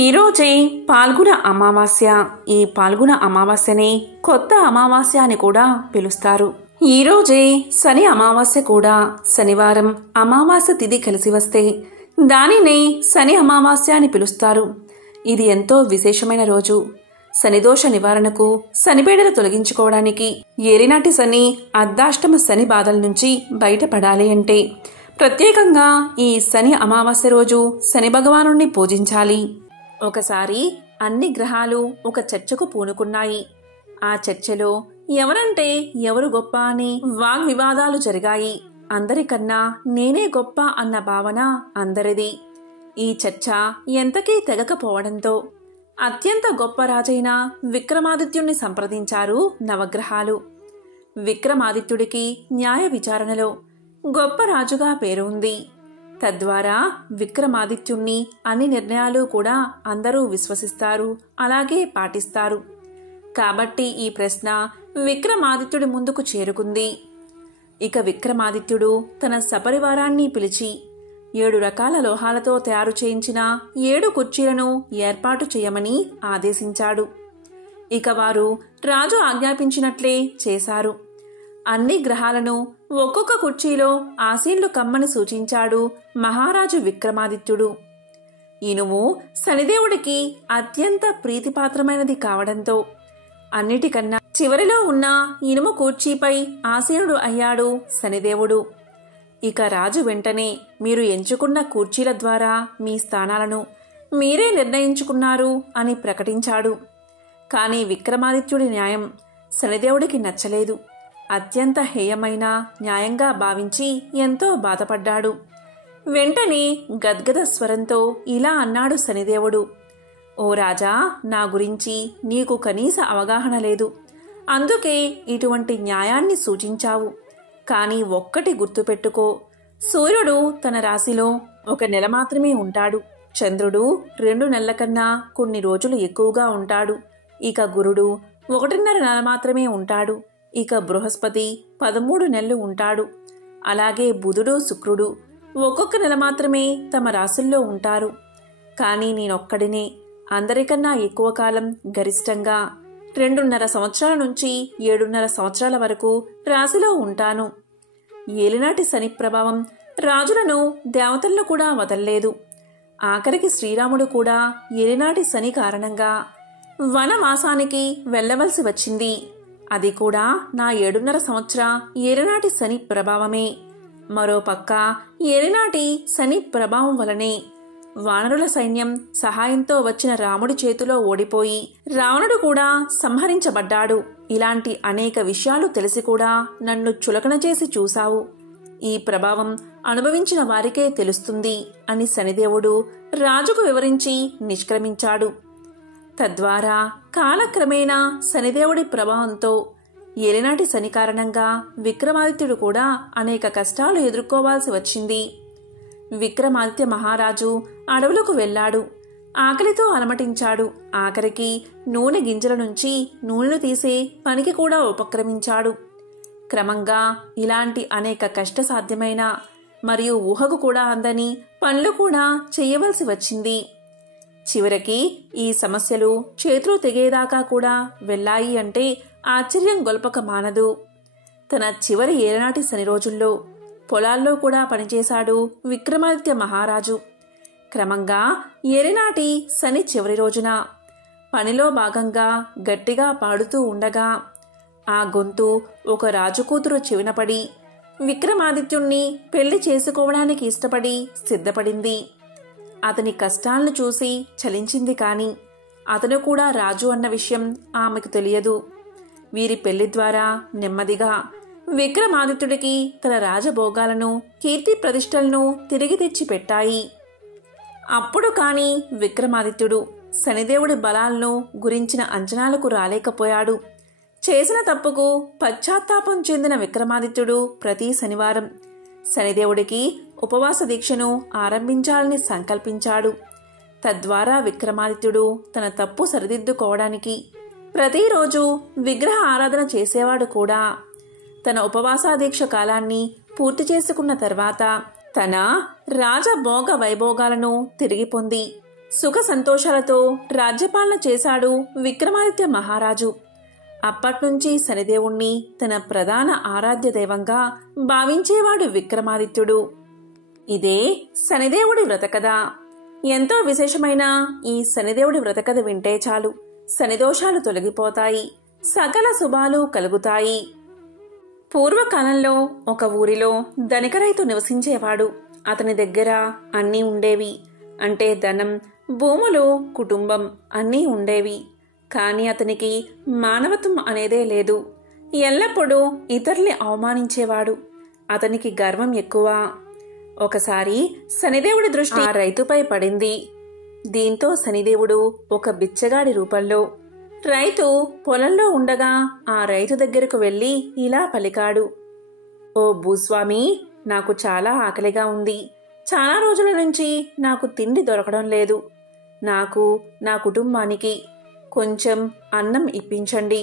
ఈరోజే పాల్గొన అమావాస్య. ఈ పాల్గొన అమావాస్యని కొత్త అమావాస్య అని కూడా పిలుస్తారు. ఈరోజే శని అమావాస్య కూడా. శనివారం అమావాస్య తిథి కలిసి వస్తే దానినే శని అమావాస్య అని పిలుస్తారు. ఇది ఎంతో విశేషమైన రోజు. శనిదోష నివారణకు, శనిపీడలు తొలగించుకోవడానికి, ఏలినాటి శని, అర్ధాష్టమ శని బాధల నుంచి బయటపడాలి అంటే ప్రత్యేకంగా ఈ శని అమావాస్య రోజు శని భగవానుణ్ణి పూజించాలి. ఒకసారి అన్ని గ్రహాలు ఒక చర్చకు పూనుకున్నాయి. ఆ చర్చలో ఎవరంటే ఎవరు గొప్ప అని వాగ్వివాదాలు జరిగాయి. అందరికన్నా నేనే గొప్ప అన్న భావన అందరిది. ఈ చర్చ ఎంతకీ తెగకపోవడంతో అత్యంత గొప్ప రాజైన విక్రమాదిత్యుణ్ణి సంప్రదించారు నవగ్రహాలు. విక్రమాదిత్యుడికి న్యాయ విచారణలో గొప్ప రాజుగా పేరు ఉంది. తద్వారా విక్రమాదిత్యుణ్ణి అన్ని నిర్ణయాలు కూడా అందరూ విశ్వసిస్తారు, అలాగే పాటిస్తారు. కాబట్టి ఈ ప్రశ్న విక్రమాదిత్యుడి ముందుకు చేరుకుంది. ఇక విక్రమాదిత్యుడు తన సపరివారాన్ని పిలిచి 7 రకాల లోహాలతో తయారు చేయించిన 7 కుర్చీలను ఏర్పాటు చేయమని ఆదేశించాడు. ఇక వారు రాజు ఆజ్ఞాపించినట్లే చేశారు. అన్ని గ్రహాలను ఒక్కొక్క కుర్చీలో ఆసీన్లు కమ్మని సూచించాడు మహారాజు విక్రమాదిత్యుడు. ఇనుము శనిదేవుడికి అత్యంత ప్రీతిపాత్రమైనది కావడంతో అన్నిటికన్నా చివరిలో ఉన్న ఇనుము కుర్చీపై ఆసీనుడు అయ్యాడు శనిదేవుడు. ఇక రాజు వెంటనే మీరు ఎంచుకున్న కుర్చీల ద్వారా మీ స్థానాలను మీరే నిర్ణయించుకున్నారు అని ప్రకటించాడు. కానీ విక్రమాదిత్యుడి న్యాయం శనిదేవుడికి నచ్చలేదు. అత్యంత హేయమైన న్యాయంగా భావించి ఎంతో బాధపడ్డాడు. వెంటనే గద్గద స్వరంతో ఇలా అన్నాడు శనిదేవుడు, ఓ రాజా, నా గురించి నీకు కనీస అవగాహన లేదు. అందుకే ఇటువంటి న్యాయాన్ని సూచించావు. కానీ ఒక్కటి గుర్తుపెట్టుకో, సూర్యుడు తన రాశిలో 1 నెల మాత్రమే ఉంటాడు. చంద్రుడు 2 నెలల కన్నా కొన్ని రోజులు ఎక్కువగా ఉంటాడు. ఇక గురుడు 1.5 నెల మాత్రమే ఉంటాడు. ఇక బృహస్పతి 13 నెలలు ఉంటాడు. అలాగే బుధుడు, శుక్రుడు ఒక్కొక్క నెల మాత్రమే తమ రాశుల్లో ఉంటారు. కానీ నేనొక్కడినే అందరికన్నా ఎక్కువ కాలం, గరిష్టంగా 2.5 సంవత్సరాల నుంచి 7.5 సంవత్సరాల వరకు రాశిలో ఉంటాను. ఏలినాటి శని ప్రభావం రాజులను, దేవతలను కూడా వదల్లేదు. ఆఖరికి శ్రీరాముడు కూడా ఏలినాటి శని కారణంగా వనవాసానికి వెళ్లవలసి వచ్చింది. అది కూడా నా 7.5 సంవత్సర ఏలినాటి శని ప్రభావమే. మరోపక్క ఏలినాటి శని ప్రభావం వలనే వానరుల సైన్యం సహాయంతో వచ్చిన రాముడి చేతిలో ఓడిపోయి రావణుడు కూడా సంహరించబడ్డాడు. ఇలాంటి అనేక విషయాలు తెలిసి కూడా నన్ను చులకన చేసి చూశావు. ఈ ప్రభావం అనుభవించిన వారికే తెలుస్తుంది అని శనిదేవుడు రాజుకు వివరించి నిష్క్రమించాడు. తద్వారా కాలక్రమేణా శనిదేవుడి ప్రభావంతో ఏలినాటి శని కారణంగా విక్రమాదిత్యుడు కూడా అనేక కష్టాలు ఎదుర్కోవాల్సి వచ్చింది. విక్రమాదిత్య మహారాజు అడవులకు వెళ్లాడు. ఆకలితో అలమటించాడు. ఆఖరికి నూనె గింజల నుంచి నూనెలు తీసే పనికి కూడా ఉపక్రమించాడు. క్రమంగా ఇలాంటి అనేక కష్టసాధ్యమైన మరియు ఊహకు కూడా అందని పనులు కూడా చేయవలసి వచ్చింది. చివరికి ఈ సమస్యలు చేతులు తెగేదాకా కూడా వెళ్ళాయి అంటే ఆశ్చర్యం గొల్పక మానదు. తన చివరి ఏలనాటి శని రోజుల్లో పొలాల్లో కూడా పనిచేశాడు విక్రమాదిత్య మహారాజు. క్రమంగా ఏలినాటి శని చివరి రోజున పనిలో భాగంగా గట్టిగా పాడుతూ ఉండగా ఆ గొంతు ఒక రాజుకూతురు చెవినపడి విక్రమాదిత్యుణ్ణి పెళ్లి చేసుకోవడానికి ఇష్టపడి సిద్ధపడింది. అతని కష్టాలను చూసి చలించింది. కాని అతను కూడా రాజు అన్న విషయం ఆమెకు తెలియదు. వీరి పెళ్లి ద్వారా నెమ్మదిగా విక్రమాదిత్యుడికి తన రాజభోగాలను, కీర్తి ప్రతిష్టలను తిరిగి తెచ్చి పెట్టాయి. అప్పుడు కాని విక్రమాదిత్యుడు శనిదేవుడి బలాలను గురించిన అంచనాలకు రాలేకపోయాడు. చేసిన తప్పుకు పశ్చాత్తాపం చెందిన విక్రమాదిత్యుడు ప్రతి శనివారం శనిదేవుడికి ఉపవాస దీక్షను ఆరంభించాలని సంకల్పించాడు. తద్వారా విక్రమాదిత్యుడు తన తప్పు సరిదిద్దుకోవడానికి ప్రతిరోజు విగ్రహ ఆరాధన చేసేవాడు కూడా. తన ఉపవాసాదీక్ష కాలాన్ని పూర్తి చేసుకున్న తర్వాత తన రాజభోగ వైభోగాలను తిరిగి పొంది సుఖ సంతోషాలతో రాజ్యపాలన చేశాడు విక్రమాదిత్య మహారాజు. అప్పట్నుంచి శనిదేవుణ్ణి తన ప్రధాన ఆరాధ్య దైవంగా భావించేవాడు విక్రమాదిత్యుడు. ఇదే శనిదేవుడి వ్రతకథ. ఎంతో విశేషమైన ఈ శనిదేవుడి వ్రతకథ వింటే చాలు శనిదోషాలు తొలగిపోతాయి, సకల శుభాలు కలుగుతాయి. పూర్వకాలంలో ఒక ఊరిలో ధనిక రైతు నివసించేవాడు. అతని దగ్గర అన్నీ ఉండేవి. అంటే ధనం, భూములు, కుటుంబం అన్నీ ఉండేవి. కాని అతనికి మానవత్వం అనేదే లేదు. ఎల్లప్పుడూ ఇతరుల్ని అవమానించేవాడు. అతనికి గర్వం ఎక్కువ. ఒకసారి శనిదేవుడి దృష్టి ఆ రైతుపై పడింది. దీంతో శనిదేవుడు ఒక బిచ్చగాడి రూపంలో రైతు పొలంలో ఉండగా ఆ రైతు దగ్గరకు వెళ్లి ఇలా పలికాడు. ఓ భూస్వామి, నాకు చాలా ఆకలిగా ఉంది. చాలా రోజుల నుంచి నాకు తిండి దొరకడం లేదు. నాకు, నా కుటుంబానికి కొంచెం అన్నం ఇప్పించండి,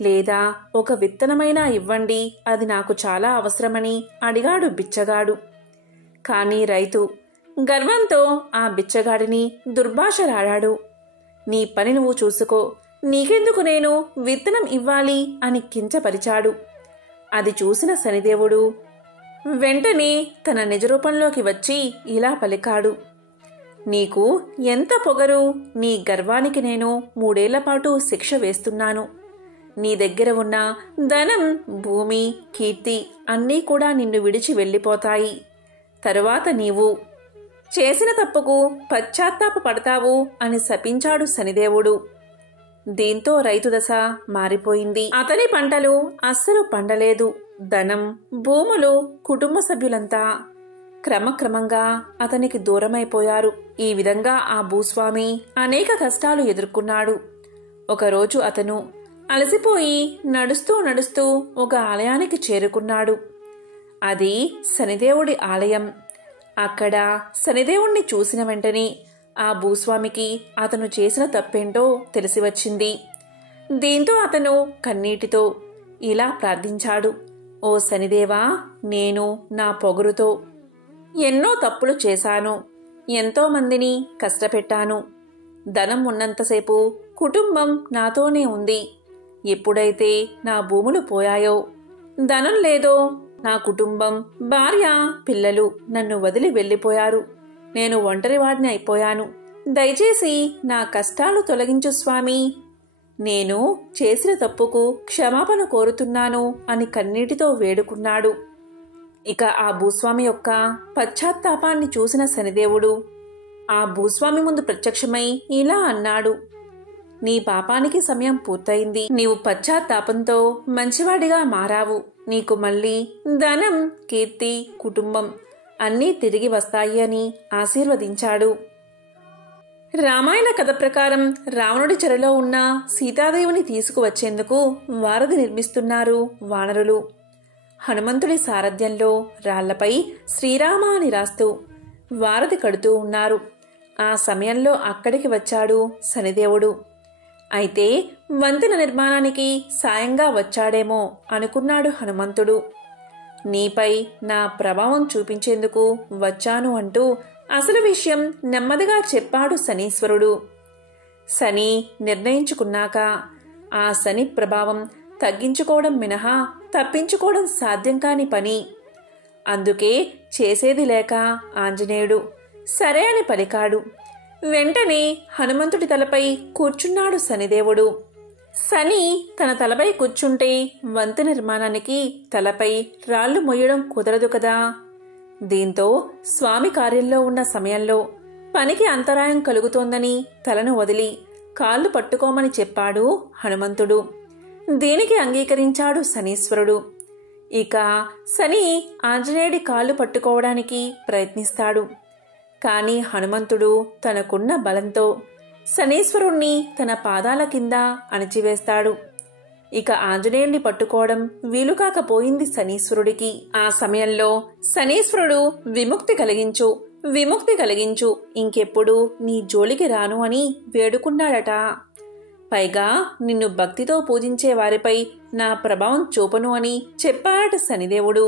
లేదా ఒక విత్తనమైనా ఇవ్వండి, అది నాకు చాలా అవసరమని అడిగాడు బిచ్చగాడు. కాని రైతు గర్వంతో ఆ బిచ్చగాడిని దుర్భాషలాడాడు. నీ పని నువ్వు చూసుకో, నీకెందుకు నేను విత్తనం ఇవ్వాలి అని కించపరిచాడు. అది చూసిన శనిదేవుడు వెంటనే తన నిజరూపంలోకి వచ్చి ఇలా పలికాడు. నీకు ఎంత పొగరు! నీ గర్వానికి నేను 3 ఏళ్ల పాటు శిక్ష వేస్తున్నాను. నీ దగ్గర ఉన్న ధనం, భూమి, కీర్తి అన్నీ కూడా నిన్ను విడిచి వెళ్ళిపోతాయి. తరువాత నీవు చేసిన తప్పుకు పశ్చాత్తాప పడతావు అని శపించాడు శనిదేవుడు. దీంతో రైతు దశ మారిపోయింది. అతని పంటలు అస్సలు పండలేదు. ధనం, భూములు, కుటుంబ సభ్యులంతా క్రమక్రమంగా అతనికి దూరమైపోయారు. ఈ విధంగా ఆ భూస్వామి అనేక కష్టాలు ఎదుర్కొన్నాడు. ఒకరోజు అతను అలసిపోయి నడుస్తూ నడుస్తూ ఒక ఆలయానికి చేరుకున్నాడు. అది శనిదేవుడి ఆలయం. అక్కడ శనిదేవుణ్ణి చూసిన వెంటనే ఆ భూస్వామికి అతను చేసిన తప్పేంటో తెలిసి వచ్చింది. దీంతో అతను కన్నీటితో ఇలా ప్రార్థించాడు. ఓ శనిదేవా, నేను నా పొగరుతో ఎన్నో తప్పులు చేశాను. ఎంతో మందిని కష్టపెట్టాను. ధనం ఉన్నంతసేపు కుటుంబం నాతోనే ఉంది. ఎప్పుడైతే నా భూములు పోయాయో, ధనం లేదో, నా కుటుంబం, భార్య, పిల్లలు నన్ను వదిలి వెళ్ళిపోయారు. నేను ఒంటరివాడిని అయిపోయాను. దయచేసి నా కష్టాలు తొలగించు స్వామి. నేను చేసిన తప్పుకు క్షమాపణ కోరుతున్నాను అని కన్నీటితో వేడుకున్నాడు. ఇక ఆ భూస్వామి యొక్క పశ్చాత్తాపాన్ని చూసిన శనిదేవుడు ఆ భూస్వామి ముందు ప్రత్యక్షమై ఇలా అన్నాడు. నీ పాపానికి సమయం పూర్తయింది. నీవు పశ్చాత్తాపంతో మంచివాడిగా మారావు. నీకు మళ్ళీ ధనం, కీర్తి, కుటుంబం అన్నీ తిరిగి వస్తాయి అని ఆశీర్వదించాడు. రామాయణ కథ ప్రకారం రావణుడి చెరలో ఉన్న సీతాదేవిని తీసుకువచ్చేందుకు వారధి నిర్మిస్తున్నారు వానరులు. హనుమంతుడి సారథ్యంలో రాళ్లపై శ్రీరామ అని రాస్తూ వారధి కడుతూ ఉన్నారు. ఆ సమయంలో అక్కడికి వచ్చాడు శనిదేవుడు. అయితే వంతెన నిర్మాణానికి సాయంగా వచ్చాడేమో అనుకున్నాడు హనుమంతుడు. నీపై నా ప్రభావం చూపించేందుకు వచ్చాను అంటూ అసలు విషయం నెమ్మదిగా చెప్పాడు శనీశ్వరుడు. శని నిర్ణయించుకున్నాక ఆ శని ప్రభావం తగ్గించుకోవడం మినహా తప్పించుకోవడం సాధ్యం కాని పని. అందుకే చేసేది లేక ఆంజనేయుడు సరే అని పలికాడు. వెంటనే హనుమంతుడి తలపై కూర్చున్నాడు శనిదేవుడు. శని తన తలపై కూర్చుంటే వంతెన నిర్మాణానికి తలపై రాళ్లు మొయ్యడం కుదరదు కదా. దీంతో స్వామి కార్యంలో ఉన్న సమయంలో పనికి అంతరాయం కలుగుతోందని తలను వదిలి కాళ్ళు పట్టుకోమని చెప్పాడు హనుమంతుడు. దీనికి అంగీకరించాడు శనీశ్వరుడు. ఇక శని ఆంజనేయుడి కాళ్ళు పట్టుకోవడానికి ప్రయత్నిస్తాడు. కాని హనుమంతుడు తనకున్న బలంతో శనీశ్వరుణ్ణి తన పాదాల కింద అణిచివేస్తాడు. ఇక ఆంజనేయుణ్ణి పట్టుకోవడం వీలుకాకపోయింది శనీశ్వరుడికి. ఆ సమయంలో శనీశ్వరుడు విముక్తి కలిగించు, ఇంకెప్పుడు నీ జోలికి రాను అని వేడుకున్నాడట. పైగా నిన్ను భక్తితో పూజించే వారిపై నా ప్రభావం చూపను అని చెప్పాడట శనిదేవుడు.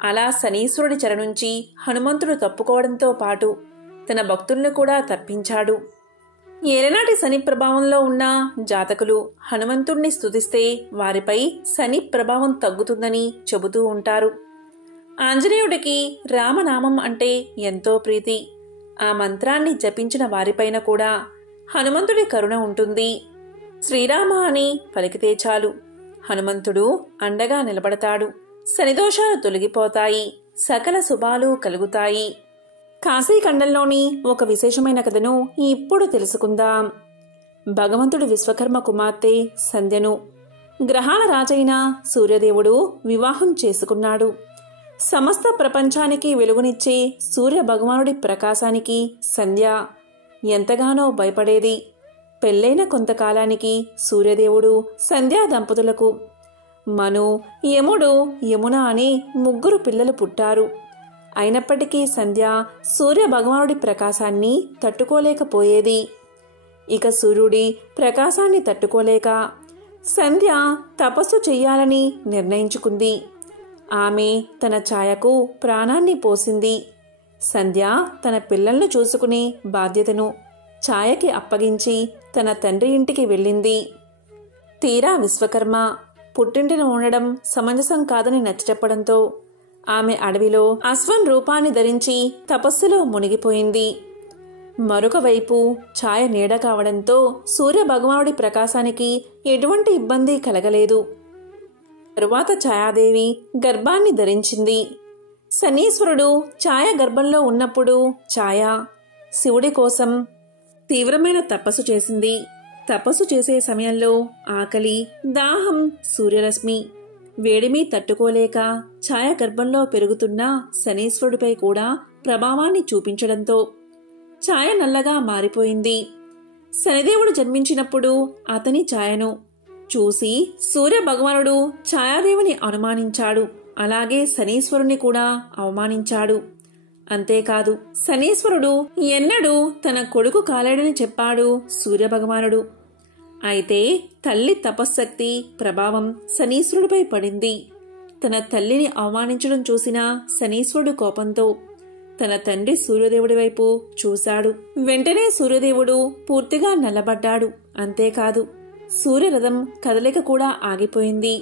అలా శనీశ్వరుడి చెర నుంచి హనుమంతుడు తప్పుకోవడంతో పాటు తన భక్తులను కూడా తప్పించాడు. ఏలనాటి శని ప్రభావంలో ఉన్న జాతకులు హనుమంతుణ్ణి స్తుతిస్తే వారిపై శని ప్రభావం తగ్గుతుందని చెబుతూ ఉంటారు. ఆంజనేయుడికి రామనామం అంటే ఎంతో ప్రీతి. ఆ మంత్రాన్ని జపించిన వారిపైన కూడా హనుమంతుడి కరుణ ఉంటుంది. శ్రీరామ అని పలికితే చాలు హనుమంతుడు అండగా నిలబడతాడు. శనిదోషాలు తొలగిపోతాయి, సకల శుభాలు కలుగుతాయి. కాశీఖండంలోని ఒక విశేషమైన కథను ఇప్పుడు తెలుసుకుందాం. భగవంతుడు విశ్వకర్మ కుమార్తె సంధ్యను గ్రహాల రాజైన సూర్యదేవుడు వివాహం చేసుకున్నాడు. సమస్త ప్రపంచానికి వెలుగునిచ్చే సూర్య భగవానుడి ప్రకాశానికి సంధ్య ఎంతగానో భయపడేది. పెళ్ళైన కొంతకాలానికి సూర్యదేవుడు సంధ్యా దంపతులకు మను, యముడు, యమున అనే 3 పిల్లలు పుట్టారు. అయినప్పటికీ సంధ్య సూర్య భగవానుడి ప్రకాశాన్ని తట్టుకోలేకపోయేది. ఇక సూర్యుడి ప్రకాశాన్ని తట్టుకోలేక సంధ్య తపస్సు చెయ్యాలని నిర్ణయించుకుంది. ఆమె తన ఛాయకు ప్రాణాన్ని పోసింది. సంధ్య తన పిల్లల్ని చూసుకునే బాధ్యతను ఛాయకి అప్పగించి తన తండ్రి ఇంటికి వెళ్ళింది. తీరా విశ్వకర్మ పుట్టింటిని ఉండడం సమంజసం కాదని నచ్చచెప్పడంతో ఆమె అడవిలో అశ్వం రూపాన్ని ధరించి తపస్సులో మునిగిపోయింది. మరొక వైపు ఛాయ నీడ కావడంతో సూర్య భగవానుడి ప్రకాశానికి ఎటువంటి ఇబ్బంది కలగలేదు. తరువాత ఛాయాదేవి గర్భాన్ని ధరించింది. శనీశ్వరుడు ఛాయ గర్భంలో ఉన్నప్పుడు ఛాయ శివుడి కోసం తీవ్రమైన తపస్సు చేసింది. తపస్సు చేసే సమయంలో ఆకలి, దాహం, సూర్యరశ్మి, వేడిమి తట్టుకోలేక ఛాయ గర్భంలో పెరుగుతున్న శనీశ్వరుడిపై కూడా ప్రభావాన్ని చూపించడంతో ఛాయ నల్లగా మారిపోయింది. శనిదేవుడు జన్మించినప్పుడు అతని ఛాయను చూసి సూర్య భగవానుడు ఛాయాదేవిని అనుమానించాడు. అలాగే శనీశ్వరుని కూడా అవమానించాడు. అంతేకాదు శనీశ్వరుడు ఎన్నడూ తన కొడుకు కాలేడని చెప్పాడు సూర్యభగవానుడు. అయితే తల్లి తపశ్శక్తి ప్రభావం శనీశ్వరుడిపై పడింది. తన తల్లిని అవమానించడం చూసిన శనీశ్వరుడు కోపంతో తన తండ్రి సూర్యదేవుడి వైపు చూశాడు. వెంటనే సూర్యదేవుడు పూర్తిగా నల్లబడ్డాడు. అంతేకాదు సూర్యరథం కదలిక కూడా ఆగిపోయింది.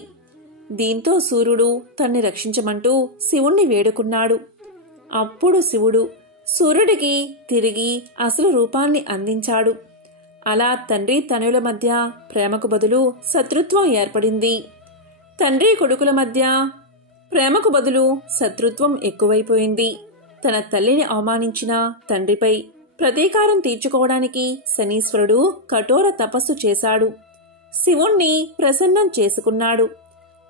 దీంతో సూర్యుడు తన్ని రక్షించమంటూ శివుణ్ణి వేడుకున్నాడు. అప్పుడు శివుడు సూర్యుడికి తిరిగి అసలు రూపాన్ని అందించాడు. అలా తండ్రి తనయుల మధ్య ప్రేమకు బదులు శత్రుత్వం ఏర్పడింది. తండ్రి కొడుకుల మధ్య ప్రేమకు బదులు శత్రుత్వం ఎక్కువైపోయింది. తన తల్లిని అవమానించిన తండ్రిపై ప్రతీకారం తీర్చుకోవడానికి శనీశ్వరుడు కఠోర తపస్సు చేశాడు. శివుణ్ణి ప్రసన్నం చేసుకున్నాడు.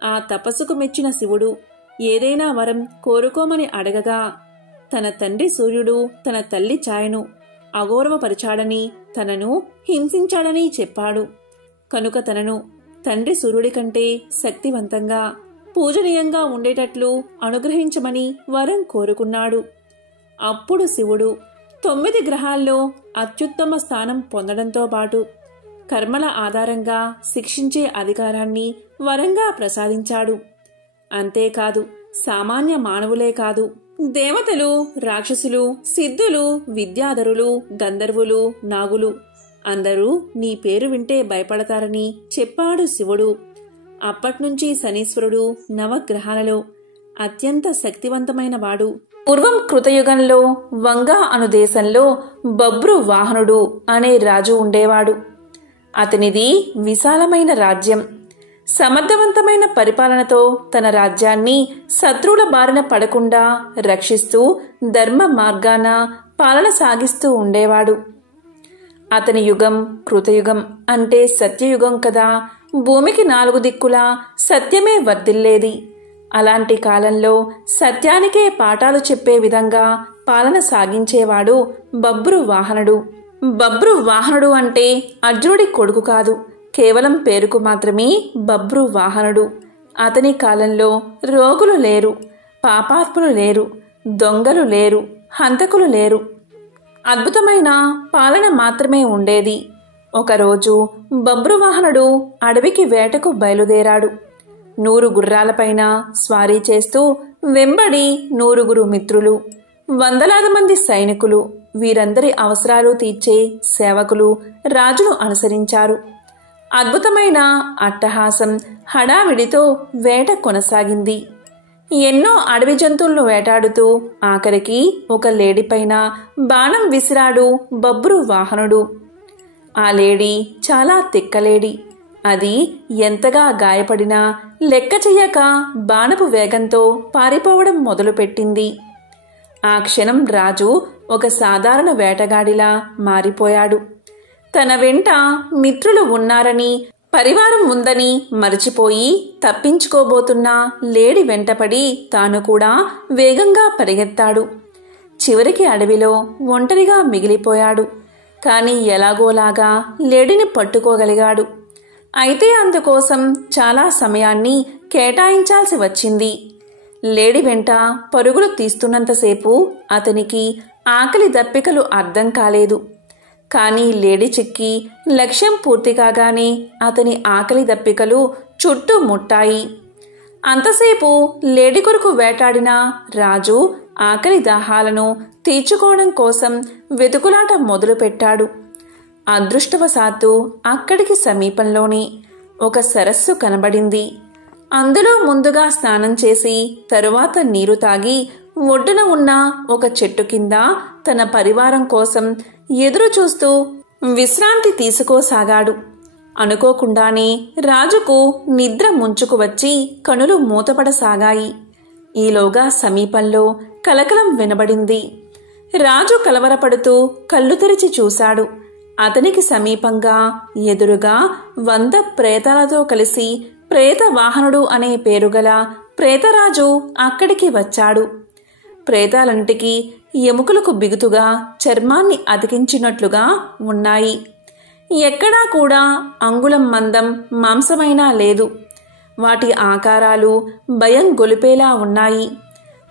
ఆ తపస్సుకు మెచ్చిన శివుడు ఏదైనా వరం కోరుకోమని అడగగా తన తండ్రి సూర్యుడు తన తల్లి ఛాయను అగౌరవపరిచాడని, తనను హింసించాడని చెప్పాడు. కనుక తనను తండ్రి సూర్యుడి కంటే శక్తివంతంగా, పూజనీయంగా ఉండేటట్లు అనుగ్రహించమని వరం కోరుకున్నాడు. అప్పుడు శివుడు 9 గ్రహాల్లో అత్యుత్తమ స్థానం పొందడంతో పాటు కర్మల ఆధారంగా శిక్షించే అధికారాన్ని వరంగా ప్రసాదించాడు. అంతేకాదు సామాన్య మానవులే కాదు, దేవతలు, రాక్షసులు, సిద్ధులు, విద్యాధరులు, గంధర్వులు, నాగులు అందరూ నీ పేరు వింటే భయపడతారని చెప్పాడు శివుడు. అప్పట్నుంచి శనీశ్వరుడు నవగ్రహాలలో అత్యంత శక్తివంతమైన వాడు. పూర్వం కృతయుగంలో వంగా అను దేశంలో బభ్రు వాహనుడు అనే రాజు ఉండేవాడు. అతనిది విశాలమైన రాజ్యం. సమర్థవంతమైన పరిపాలనతో తన రాజ్యాన్ని శత్రువుల బారిన పడకుండా రక్షిస్తూ ధర్మ మార్గాన పాలన సాగిస్తూ ఉండేవాడు. అతని యుగం కృతయుగం అంటే సత్యయుగం కదా. భూమికి 4 దిక్కులా సత్యమే వర్ధిల్లేది. అలాంటి కాలంలో సత్యానికే పాఠాలు చెప్పే విధంగా పాలన సాగించేవాడు బభ్రు వాహనుడు. బభ్రు వాహనుడు అంటే అర్జునుడి కొడుకు కాదు, కేవలం పేరుకు మాత్రమే బభ్రు వాహనుడు. అతని కాలంలో రోగులు లేరు, పాపాత్ములు లేరు, దొంగలు లేరు, హంతకులు లేరు. అద్భుతమైన పాలన మాత్రమే ఉండేది. ఒకరోజు బభ్రువాహనుడు అడవికి వేటకు బయలుదేరాడు. 100 గుర్రాలపైన స్వారీ చేస్తూ వెంబడి 100 మిత్రులు, వందలాది మంది సైనికులు, వీరందరి అవసరాలు తీర్చే సేవకులు రాజును అనుసరించారు. అద్భుతమైన అట్టహాసం హడావిడితో వేట కొనసాగింది. ఎన్నో అడవి జంతువులను వేటాడుతూ ఆఖరికి ఒక లేడీపైన బాణం విసిరాడు బబ్రు వాహనుడు. ఆ లేడీ చాలా తిక్కలేడి. అది ఎంతగా గాయపడినా లెక్క చెయ్యక బాణపు వేగంతో పారిపోవడం మొదలుపెట్టింది. ఆ క్షణం రాజు ఒక సాధారణ వేటగాడిలా మారిపోయాడు. తన వెంట మిత్రులు ఉన్నారని, పరివారం ఉందని మరిచిపోయి తప్పించుకోబోతున్న లేడి వెంటపడి తాను కూడా వేగంగా పరిగెత్తాడు. చివరికి అడవిలో ఒంటరిగా మిగిలిపోయాడు. కాని ఎలాగోలాగా లేడిని పట్టుకోగలిగాడు. అయితే అందుకోసం చాలా సమయాన్ని కేటాయించాల్సి వచ్చింది. లేడి వెంట పరుగులు తీస్తున్నంతసేపు అతనికి ఆకలి దప్పికలు అర్థం కాలేదు. కానీ లేడి చిక్కి లక్ష్యం పూర్తి కాగానే అతని ఆకలి దప్పికలు చుట్టూ ముట్టాయి. అంతసేపు లేడి కొరకు వేటాడిన రాజు ఆకలి దాహాలను తీర్చుకోవడం కోసం వెతుకులాట మొదలుపెట్టాడు. అదృష్టవశాత్తు అక్కడికి సమీపంలోనే ఒక సరస్సు కనబడింది. అందులో ముందుగా స్నానం చేసి తరువాత నీరు తాగి ఒడ్డున ఉన్న ఒక చెట్టు కింద తన పరివారం కోసం ఎదురు చూస్తూ విశ్రాంతి తీసుకోసాగాడు. అనుకోకుండానే రాజుకు నిద్ర ముంచుకు వచ్చి కనులు మూతపడసాగాయి. ఈలోగా సమీపంలో కలకలం వినబడింది. రాజు కలవరపడుతూ కళ్ళు తెరిచి చూశాడు. అతనికి సమీపంగా ఎదురుగా 100 ప్రేతాలతో కలిసి ప్రేత వాహనుడు అనే పేరుగల ప్రేతరాజు అక్కడికి వచ్చాడు. ప్రేతాలంటికి ఎముకలకు బిగుతుగా చర్మాన్ని అతికించినట్లుగా ఉన్నాయి. ఎక్కడా కూడా అంగుళం మందం మాంసమైనా లేదు. వాటి ఆకారాలు భయం గొలిపేలా ఉన్నాయి.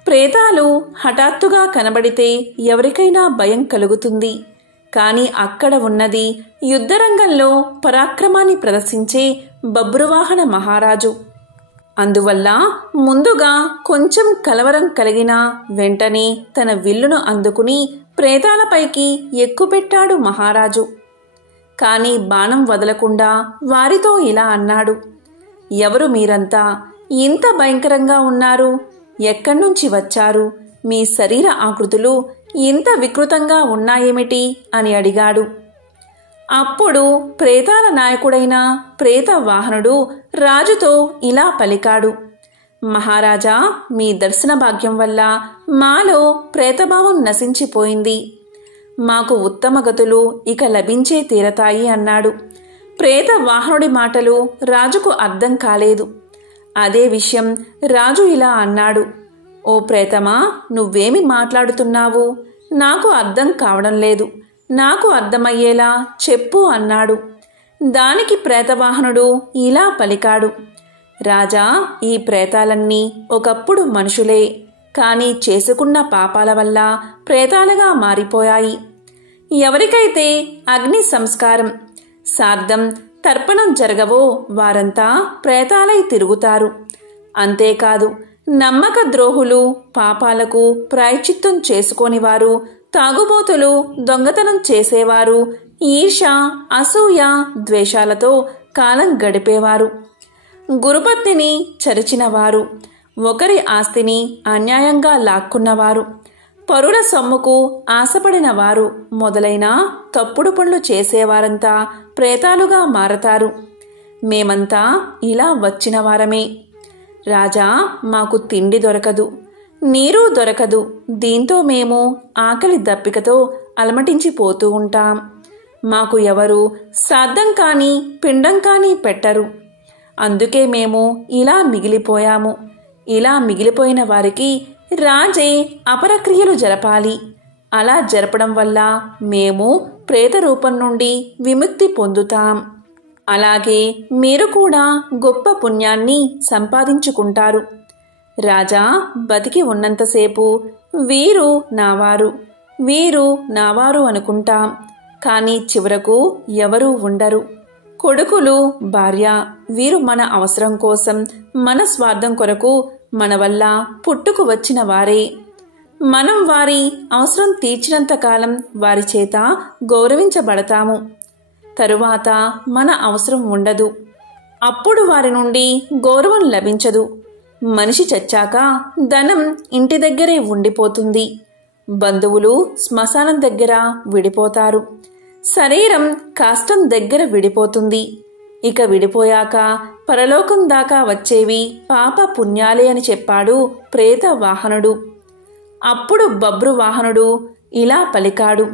ప్రేతాలు హఠాత్తుగా కనబడితే ఎవరికైనా భయం కలుగుతుంది. కాని అక్కడ ఉన్నది యుద్ధరంగంలో పరాక్రమాన్ని ప్రదర్శించే బబ్రువాహన మహారాజు. అందువల్ల ముందుగా కొంచెం కలవరం కలిగిన వెంటనే తన విల్లును అందుకుని ప్రేతాలపైకి ఎక్కుపెట్టాడు మహారాజు. కాని బాణం వదలకుండా వారితో ఇలా అన్నాడు, ఎవరు మీరంతా? ఇంత భయంకరంగా ఉన్నారు. ఎక్కడ్నుంచి వచ్చారు? మీ శరీర ఆకృతులు ఇంత వికృతంగా ఉన్నాయేమిటి అని అడిగాడు. అప్పుడు ప్రేతాల నాయకుడైన ప్రేత వాహనుడు రాజుతో ఇలా పలికాడు, మహారాజా, మీ దర్శన భాగ్యం వల్ల మాలో ప్రేతభావం నశించిపోయింది. మాకు ఉత్తమ గతులు ఇక లభించే తీరతాయి అన్నాడు. ప్రేత వాహనుడి మాటలు రాజుకు అర్థం కాలేదు. అదే విషయం రాజు ఇలా అన్నాడు, ఓ ప్రేతమా, నువ్వేమి మాట్లాడుతున్నావు? నాకు అర్థం కావడం లేదు. నాకు అర్థమయ్యేలా చెప్పు అన్నాడు. దానికి ప్రేతవాహనుడు ఇలా పలికాడు, రాజా, ఈ ప్రేతాలన్నీ ఒకప్పుడు మనుషులే. కాని చేసుకున్న పాపాల వల్ల ప్రేతాలుగా మారిపోయాయి. ఎవరికైతే అగ్ని సంస్కారం, శ్రాద్ధం, తర్పణం జరగవో వారంతా ప్రేతాలై తిరుగుతారు. అంతేకాదు, నమ్మక ద్రోహులు, పాపాలకు ప్రాయశ్చిత్తం చేసుకోనివారు, తాగుబోతులు, దొంగతనం చేసేవారు, ఈర్ష, అసూయ, ద్వేషాలతో కాలం గడిపేవారు, గురుపత్నిని చరిచినవారు, ఒకరి ఆస్తిని అన్యాయంగా లాక్కున్నవారు, పరుల సొమ్ముకు ఆశపడిన వారు మొదలైన తప్పుడు పనులు చేసేవారంతా ప్రేతాలుగా మారతారు. మేమంతా ఇలా వచ్చిన వారమే. రాజా, మాకు తిండి దొరకదు, నీరు దొరకదు. దీంతో మేము ఆకలి దప్పికతో అలమటించిపోతూ ఉంటాం. మాకు ఎవరు శ్రాద్ధం కానీ పిండం కానీ పెట్టరు. అందుకే మేము ఇలా మిగిలిపోయాము. ఇలా మిగిలిపోయిన వారికి రాజే అపరక్రియలు జరపాలి. అలా జరపడం వల్ల మేము ప్రేత రూపం నుండి విముక్తి పొందుతాం. అలాగే మీరు కూడా గొప్ప పుణ్యాన్ని సంపాదించుకుంటారు. రాజా, బతికి ఉన్నంతసేపు వీరు నావారు, వీరు నావారు అనుకుంటాం. కానీ చివరకు ఎవరూ ఉండరు. కొడుకులు, భార్య, వీరు మన అవసరం కోసం, మన స్వార్థం కొరకు మన వల్ల పుట్టుకు వచ్చిన వారే. మనం వారి అవసరం తీర్చినంత కాలం వారి చేత గౌరవించబడతాము. తరువాత మన అవసరం ఉండదు. అప్పుడు వారి నుండి గౌరవం లభించదు. మనిషి చచ్చాక ధనం ఇంటి దగ్గరే ఉండిపోతుంది. బంధువులు శ్మశానం దగ్గర విడిపోతారు. శరీరం కాష్టం దగ్గర విడిపోతుంది. ఇక విడిపోయాక పరలోకం దాకా వచ్చేవి పాప పుణ్యాలే అని చెప్పాడు ప్రేత వాహనుడు. అప్పుడు బబ్రువాహనుడు ఇలా పలికాడు,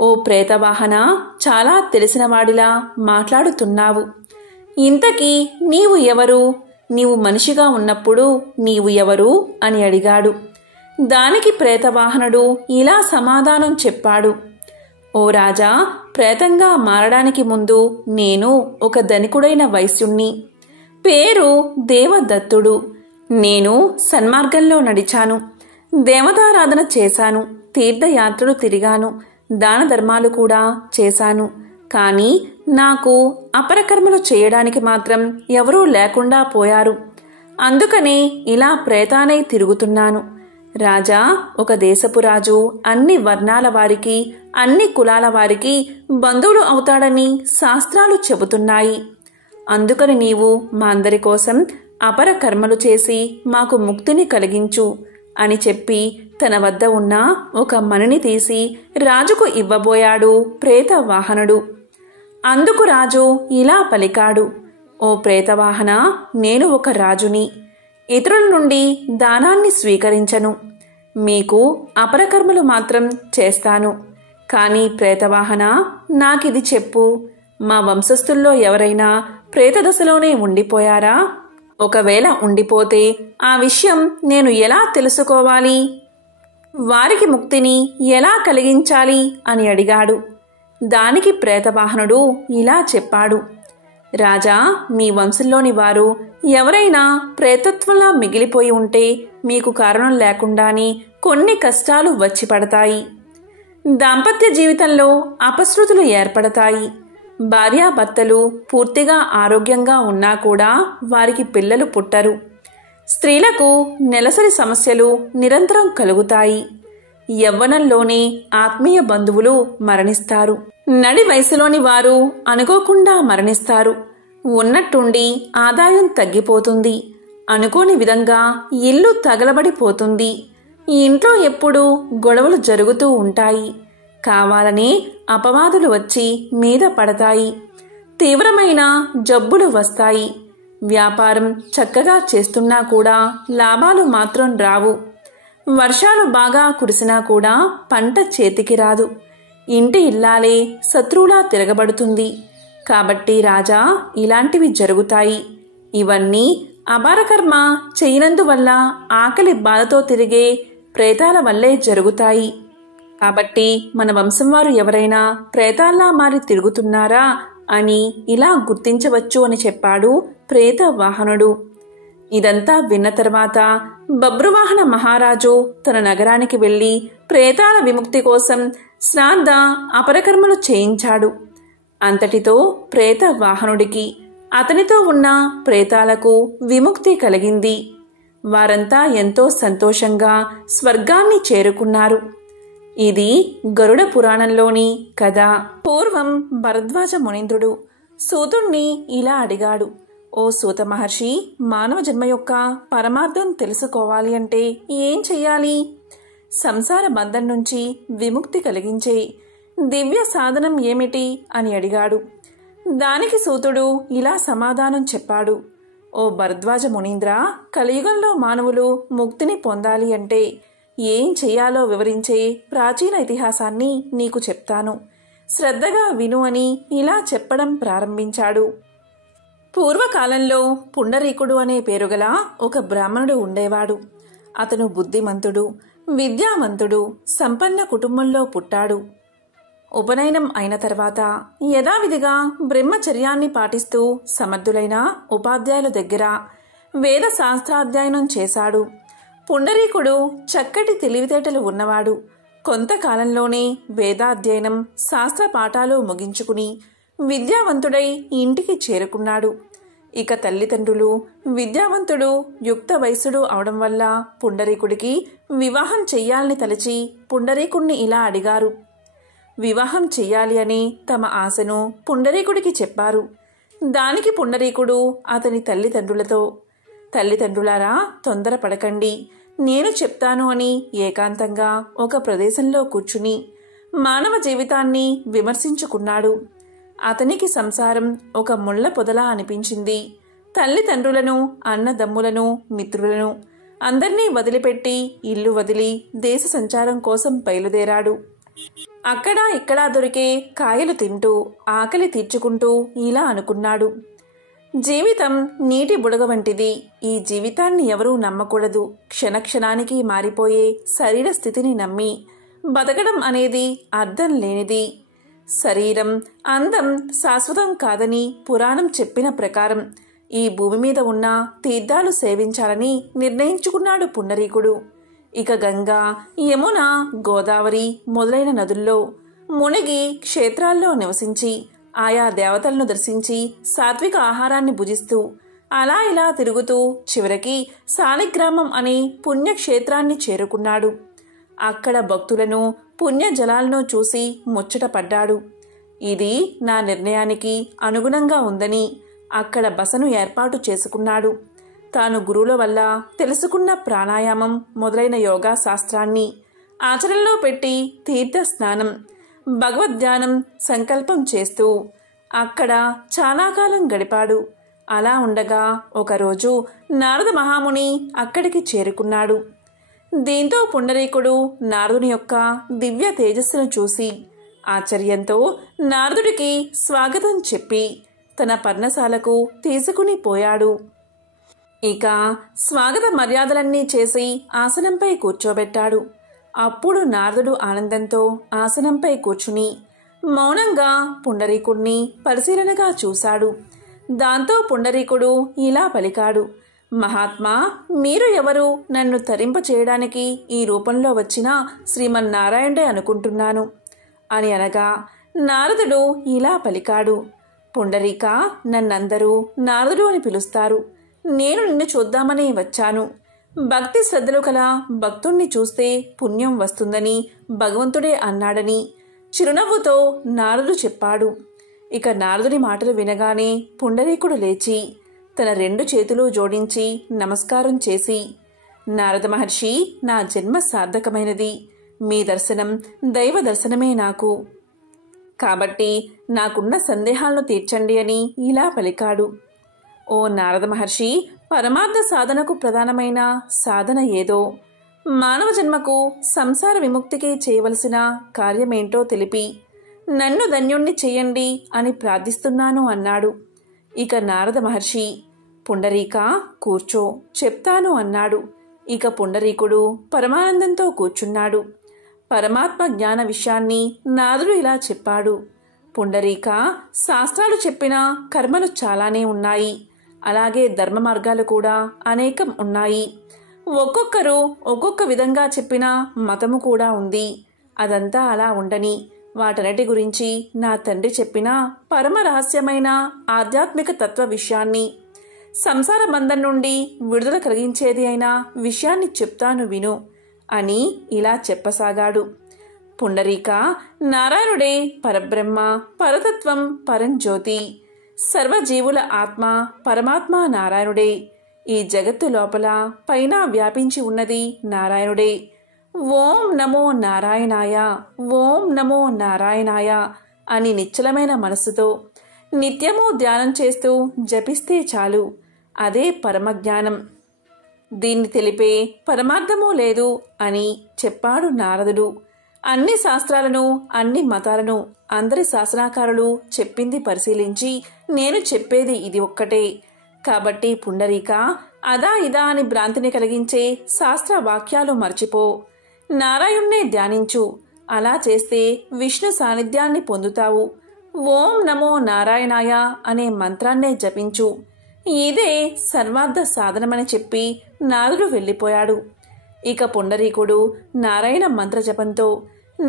ఓ ప్రేతవాహన, చాలా తెలిసినవాడిలా మాట్లాడుతున్నావు. ఇంతకీ నీవు ఎవరు? నీవు మనిషిగా ఉన్నప్పుడు నీవు ఎవరు అని అడిగాడు. దానికి ప్రేతవాహనుడు ఇలా సమాధానం చెప్పాడు, ఓ రాజా, ప్రేతంగా మారడానికి ముందు నేను ఒక ధనికుడైన వైశ్యుణ్ణి. పేరు దేవదత్తుడు. నేను సన్మార్గంలో నడిచాను. దేవతారాధన చేశాను. తీర్థయాత్రలు తిరిగాను. దాన ధర్మాలు కూడా చేశాను. కానీ నాకు అపరకర్మలు చేయడానికి మాత్రం ఎవరూ లేకుండా పోయారు. అందుకనే ఇలా ప్రేతానై తిరుగుతున్నాను. రాజా, ఒక దేశపు రాజు అన్ని వర్ణాల వారికి, అన్ని కులాల వారికి బంధువులు అవుతాడని శాస్త్రాలు చెబుతున్నాయి. అందుకని నీవు మా అందరి కోసం అపర కర్మలు చేసి మాకు ముక్తిని కలిగించు అని చెప్పి తన వద్ద ఉన్న ఒక మణిని తీసి రాజుకు ఇవ్వబోయాడు ప్రేతవాహనుడు. అందుకు రాజు ఇలా పలికాడు, ఓ ప్రేతవాహన, నేను ఒక రాజుని. ఇతరుల నుండి దానాన్ని స్వీకరించను. మీకు అపరకర్మలు మాత్రం చేస్తాను. కానీ ప్రేతవాహన, నాకిది చెప్పు, మా వంశస్థుల్లో ఎవరైనా ప్రేతదశలోనే ఉండిపోయారా? ఒకవేళ ఉండిపోతే ఆ విషయం నేను ఎలా తెలుసుకోవాలి? వారికి ముక్తిని ఎలా కలిగించాలి అని అడిగాడు. దానికి ప్రేతవాహనుడు ఇలా చెప్పాడు, రాజా, మీ వంశంలోని వారు ఎవరైనా ప్రేతత్వంలా మిగిలిపోయి ఉంటే మీకు కారణం లేకుండానే కొన్ని కష్టాలు వచ్చి పడతాయి. దాంపత్య జీవితంలో అపశృతులు ఏర్పడతాయి. భార్యాభర్తలు పూర్తిగా ఆరోగ్యంగా ఉన్నా కూడా వారికి పిల్లలు పుట్టరు. స్త్రీలకు నెలసరి సమస్యలు నిరంతరం కలుగుతాయి. యవ్వనంలోనే ఆత్మీయ బంధువులు మరణిస్తారు. నడి వయసులోని వారు అనుకోకుండా మరణిస్తారు. ఉన్నట్టుండి ఆదాయం తగ్గిపోతుంది. అనుకోని విధంగా ఇల్లు తగలబడిపోతుంది. ఇంట్లో ఎప్పుడూ గొడవలు జరుగుతూ ఉంటాయి. కావాలనే అపవాదులు వచ్చి మీద పడతాయి. తీవ్రమైన జబ్బులు వస్తాయి. వ్యాపారం చక్కగా చేస్తున్నా కూడా లాభాలు మాత్రం రావు. వర్షాలు బాగా కురిసినా కూడా పంట చేతికి రాదు. ఇంటి ఇల్లాలే శత్రువులా తిరగబడుతుంది. కాబట్టి రాజా, ఇలాంటివి జరుగుతాయి. ఇవన్నీ అపారకర్మ చేయనందువల్ల ఆకలి బాధతో తిరిగే ప్రేతాల వల్లే జరుగుతాయి. కాబట్టి మన వంశం వారు ఎవరైనా ప్రేతాల్లా మారి తిరుగుతున్నారా అని ఇలా గుర్తించవచ్చు అని చెప్పాడు ప్రేతవాహనుడు. ఇదంతా విన్న తర్వాత బబ్రువాహన మహారాజు తన నగరానికి వెళ్లి ప్రేతాల విముక్తి కోసం శ్రాద్ధ అపరకర్మలు చేయించాడు. అంతటితో ప్రేతవాహనుడికి, అతనితో ఉన్న ప్రేతాలకు విముక్తి కలిగింది. వారంతా ఎంతో సంతోషంగా స్వర్గాన్ని చేరుకున్నారు. ఇది గరుడ పురాణంలోని కథ. పూర్వం భరద్వాజ మునీంద్రుడు సూతుణ్ణి ఇలా అడిగాడు, ఓ సూత మహర్షి, మానవ జన్మ యొక్క పరమార్థం తెలుసుకోవాలి అంటే ఏం చెయ్యాలి? సంసార బంధం నుంచి విముక్తి కలిగించే దివ్య సాధనం ఏమిటి అని అడిగాడు. దానికి సూతుడు ఇలా సమాధానం చెప్పాడు, ఓ భరద్వాజ మునీంద్ర, కలియుగంలో మానవులు ముక్తిని పొందాలి అంటే ఏం చెయ్యాలో వివరించే ప్రాచీన ఇతిహాసాన్ని నీకు చెప్తాను. శ్రద్ధగా విను అని ఇలా చెప్పడం ప్రారంభించాడు. పూర్వకాలంలో పుండరీకుడు అనే పేరుగల ఒక బ్రాహ్మణుడు ఉండేవాడు. అతను బుద్ధిమంతుడు, విద్యావంతుడు, సంపన్న కుటుంబంలో పుట్టాడు. ఉపనయనం అయిన తర్వాత యథావిధిగా బ్రహ్మచర్యాన్ని పాటిస్తూ సమర్థులైన ఉపాధ్యాయుల దగ్గర వేద శాస్త్రాధ్యయనం చేశాడు. పుండరీకుడు చక్కటి తెలివితేటలు ఉన్నవాడు. కొంతకాలంలోనే వేదాధ్యయనం, శాస్త్ర పాఠాలు ముగించుకుని విద్యావంతుడై ఇంటికి చేరుకున్నాడు. ఇక తల్లిదండ్రులు విద్యావంతుడు యుక్త వయస్సుడు అవడం వల్ల పుండరీకుడికి వివాహం చెయ్యాలని తలచి పుండరీకుణ్ణి ఇలా అడిగారు. వివాహం చెయ్యాలి అని తమ ఆశను పుండరీకుడికి చెప్పారు. దానికి పుండరీకుడు అతని తల్లిదండ్రులతో, తల్లిదండ్రులారా, తొందరపడకండి, నేను చెప్తాను అని ఏకాంతంగా ఒక ప్రదేశంలో కూర్చుని మానవ జీవితాన్ని విమర్శించుకున్నాడు. అతనికి సంసారం ఒక ముళ్ళ పొదలా అనిపించింది. తల్లిదండ్రులను, అన్నదమ్ములను, మిత్రులను అందర్నీ వదిలిపెట్టి ఇల్లు వదిలి దేశ సంచారం కోసం బయలుదేరాడు. అక్కడా ఇక్కడా దొరికే కాయలు తింటూ ఆకలి తీర్చుకుంటూ ఇలా అనుకున్నాడు. జీవితం నీటి బుడగ వంటిది. ఈ జీవితాన్ని ఎవరూ నమ్మకూడదు. క్షణక్షణానికి మారిపోయే శరీర స్థితిని నమ్మి బతకడం అనేది అర్థం లేనిది. శరీరం, అందం శాశ్వతం కాదని పురాణం చెప్పిన ప్రకారం ఈ భూమి మీద ఉన్న తీర్థాలు సేవించాలని నిర్ణయించుకున్నాడు పుండరీకుడు. ఇక గంగా, యమున, గోదావరి మొదలైన నదుల్లో మునిగి క్షేత్రాల్లో నివసించి ఆయా దేవతలను దర్శించి సాత్విక ఆహారాన్ని భుజిస్తూ అలా ఇలా తిరుగుతూ చివరికి శాలిగ్రామం అనే పుణ్యక్షేత్రాన్ని చేరుకున్నాడు. అక్కడ భక్తులను, పుణ్య జలాలను చూసి ముచ్చటపడ్డాడు. ఇది నా నిర్ణయానికి అనుగుణంగా ఉందని అక్కడ బసను ఏర్పాటు చేసుకున్నాడు. తాను గురువుల వల్ల తెలుసుకున్న ప్రాణాయామం మొదలైన యోగా శాస్త్రాన్ని ఆచరణలో పెట్టి తీర్థ స్నానం, భగవద్ధ్యానం సంకల్పం చేస్తూ అక్కడ చాలా కాలం గడిపాడు. అలా ఉండగా ఒకరోజు నారద మహాముని అక్కడికి చేరుకున్నాడు. దీంతో పుండరీకుడు నారదుని యొక్క దివ్య తేజస్సును చూసి ఆశ్చర్యంతో నారదుడికి స్వాగతం చెప్పి తన పర్ణశాలకు తీసుకుని పోయాడు. ఇక స్వాగత మర్యాదలన్నీ చేసి ఆసనంపై కూర్చోబెట్టాడు. అప్పుడు నారదుడు ఆనందంతో ఆసనంపై కూర్చుని మౌనంగా పుండరీకుడిని పరిశీలనగా చూశాడు. దాంతో పుండరీకుడు ఇలా పలికాడు. మహాత్మా, మీరు ఎవరు? నన్ను తరింప చేయడానికి ఈ రూపంలో వచ్చిన శ్రీమన్నారాయణుడే అనుకుంటున్నాను అని అనగా నారదుడు ఇలా పలికాడు. పుండరీక, నన్నందరూ నారదుడు అని పిలుస్తారు. నేను నిన్ను చూద్దామని వచ్చాను. భక్తి శ్రద్ధలు కల భక్తుణ్ణి చూస్తే పుణ్యం వస్తుందని భగవంతుడే అన్నాడని చిరునవ్వుతో నారదుడు చెప్పాడు. ఇక నారదుడి మాటలు వినగానే పుండరీకుడు లేచి తన 2 చేతులు జోడించి నమస్కారం చేసి, నారద మహర్షి, నా జన్మ సార్థకమైనది. మీ దర్శనం దైవ దర్శనమే నాకు. కాబట్టి నాకున్న సందేహాలను తీర్చండి అని ఇలా పలికాడు. ఓ నారద మహర్షి, పరమార్థ సాధనకు ప్రధానమైన సాధన ఏదో, మానవ జన్మకు సంసార విముక్తికి చేయవలసిన కార్యమేంటో తెలిపి నన్ను ధన్యుణ్ణి చెయ్యండి అని ప్రార్థిస్తున్నాను అన్నాడు. ఇక నారద మహర్షి, పుండరీక కూర్చో, చెప్తాను అన్నాడు. ఇక పుండరీకుడు పరమానందంతో కూర్చున్నాడు. పరమాత్మ జ్ఞాన విషయాన్ని నారదుడు ఇలా చెప్పాడు. పుండరీక, శాస్త్రాలు చెప్పిన కర్మలు చాలానే ఉన్నాయి. అలాగే ధర్మ మార్గాలు కూడా అనేకం ఉన్నాయి. ఒక్కొక్కరు ఒక్కొక్క విధంగా చెప్పిన మతము కూడా ఉంది. అదంతా అలా ఉండని వాటన్నిటి గురించి నా తండ్రి చెప్పిన పరమ రహస్యమైన ఆధ్యాత్మిక తత్వ విషయాన్ని, సంసార బంధం నుండి విడుదల కలిగించేది అయిన విషయాన్ని చెప్తాను విను అని ఇలా చెప్పసాగాడు. పుండరీక, నారాయణుడే పరబ్రహ్మ, పరతత్వం, పరంజ్యోతి, సర్వజీవుల ఆత్మ పరమాత్మ నారాయణుడే. ఈ జగత్తు లోపల పైన వ్యాపించి ఉన్నది నారాయణుడే. ఓం నమో నారాయణాయ, ఓం నమో నారాయణాయ అని నిశ్చలమైన మనస్సుతో నిత్యము ధ్యానం చేస్తూ జపిస్తే చాలు. అదే పరమజ్ఞానం. దీన్ని తెలిపే పరమార్థమూ లేదు అని చెప్పాడు నారదుడు. అన్ని శాస్త్రాలను, అన్ని మతాలను, అందరి శాసనాకారులు చెప్పింది పరిశీలించి నేను చెప్పేది ఇది ఒక్కటే. కాబట్టి పుండరీక, అదా ఇదా అని భ్రాంతిని కలిగించే శాస్త్ర వాక్యాలు మర్చిపో. నారాయణ్ణే ధ్యానించు. అలా చేస్తే విష్ణు సాన్నిధ్యాన్ని పొందుతావు. ఓం నమో నారాయణాయ అనే మంత్రాన్నే జపించు. ఇదే సర్వార్థ సాధనమని చెప్పి నారదుడు వెళ్ళిపోయాడు. ఇక పుండరీకుడు నారాయణ మంత్ర జపంతో,